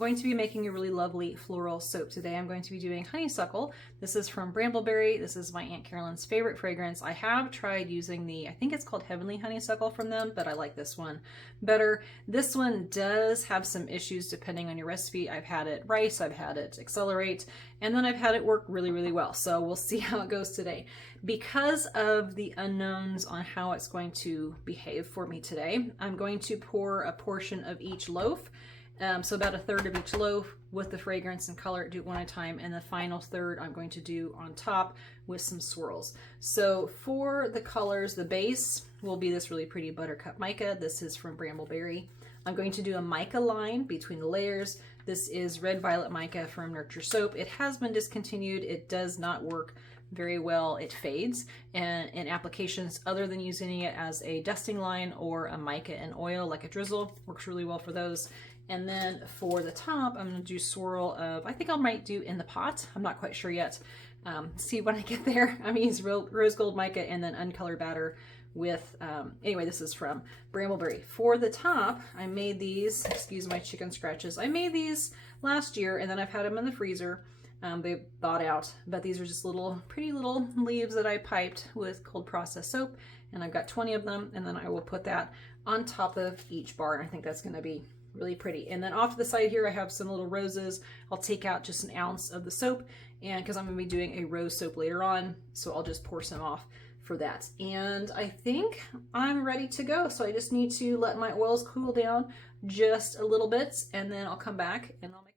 going to be making a really lovely floral soap today. I'm going to be doing Honeysuckle. This is from Brambleberry. This is my Aunt Carolyn's favorite fragrance. I have tried using the, I think it's called Heavenly Honeysuckle from them, but I like this one better. This one does have some issues depending on your recipe. I've had it rice, I've had it accelerate, and then I've had it work really, really well. So we'll see how it goes today. Because of the unknowns on how it's going to behave for me today, I'm going to pour a portion of each loaf. So about a third of each loaf with the fragrance and color, do it one at a time, and the final third I'm going to do on top with some swirls. So for the colors, the base will be this really pretty buttercup mica. This is from Brambleberry. I'm going to do a mica line between the layers. This is red violet mica from Nurture Soap. It has been discontinued. It does not work very well. It fades, and in applications other than using it as a dusting line or a mica and oil like a drizzle, works really well for those. And then for the top, I'm going to do swirl of, I think I might do in the pot. I'm not quite sure yet. See when I get there. I'm going to use rose gold mica and then uncolored batter with, anyway, this is from Brambleberry. For the top, I made these, excuse my chicken scratches. I made these last year and then I've had them in the freezer. They thawed out, but these are just little, pretty little leaves that I piped with cold processed soap. And I've got 20 of them. And then I will put that on top of each bar. And I think that's going to be really pretty. And then off to the side here, I have some little roses. I'll take out just an ounce of the soap, and because I'm going to be doing a rose soap later on, so I'll just pour some off for that. And I think I'm ready to go. So I just need to let my oils cool down just a little bit, and then I'll come back and I'll make